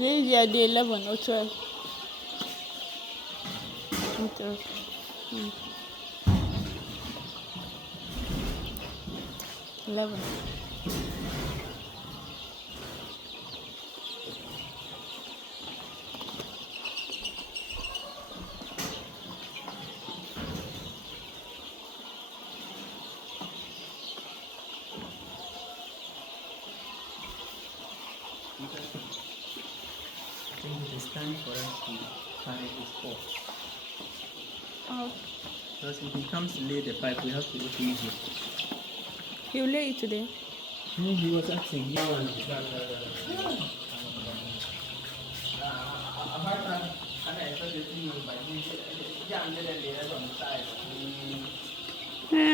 Today is your day 11 or 12. Okay. 11. I think it is time for us to carry this off. Oh. Because if he comes to lay the pipe, we have to open it. He'll lay it today. No, he was asking.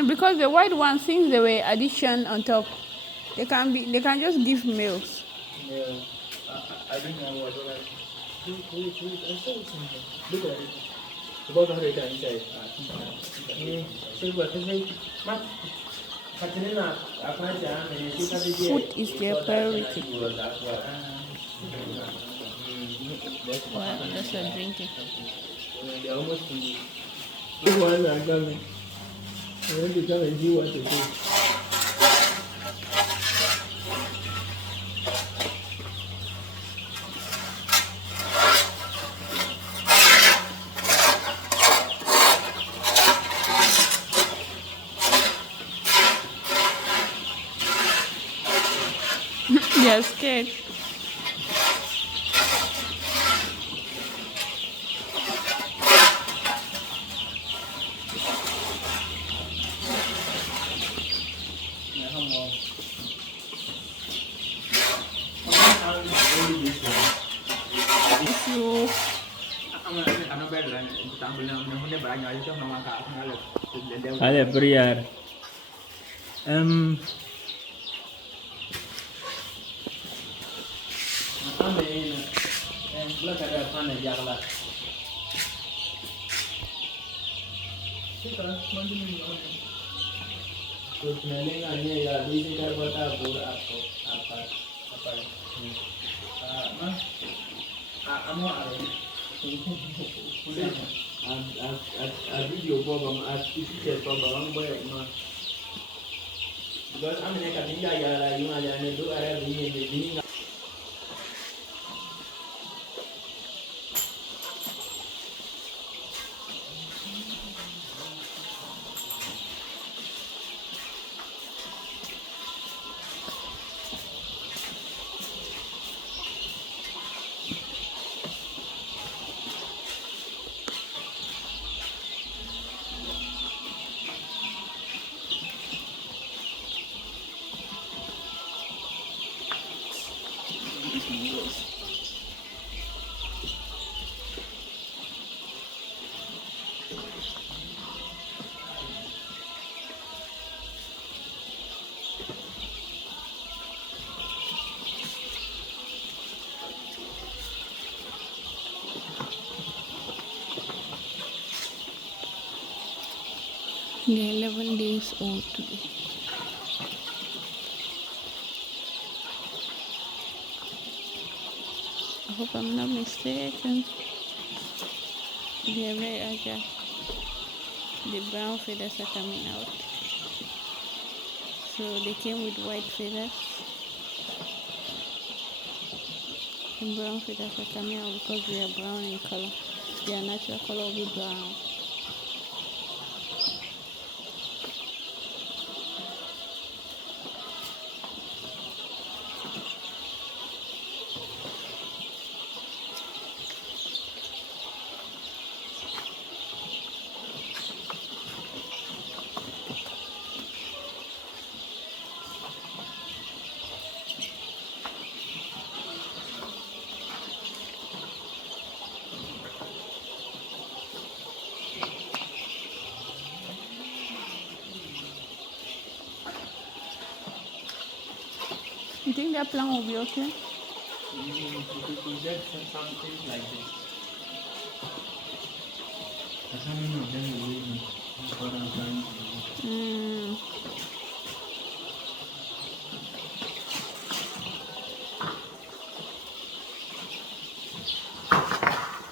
Because the white one, since they were addition on top, they can just give males. Yeah, I don't know what I wait, I saw something. Look at it. About 100 inside. Food is their priority. Well, that's what drinking. They're almost finished. This one are coming. I want to come and see what to do. They're scared. Ada beriar. Video problem, picture problem, because I'm in a cabin, you are do Arab. They're 11 days old today. I hope I'm not mistaken. They're very agile. The brown feathers are coming out. So they came with white feathers. The brown feathers are coming out because they are brown in color. Their natural color will be brown. You think that plan will be okay? We get something like this. I don't know, then we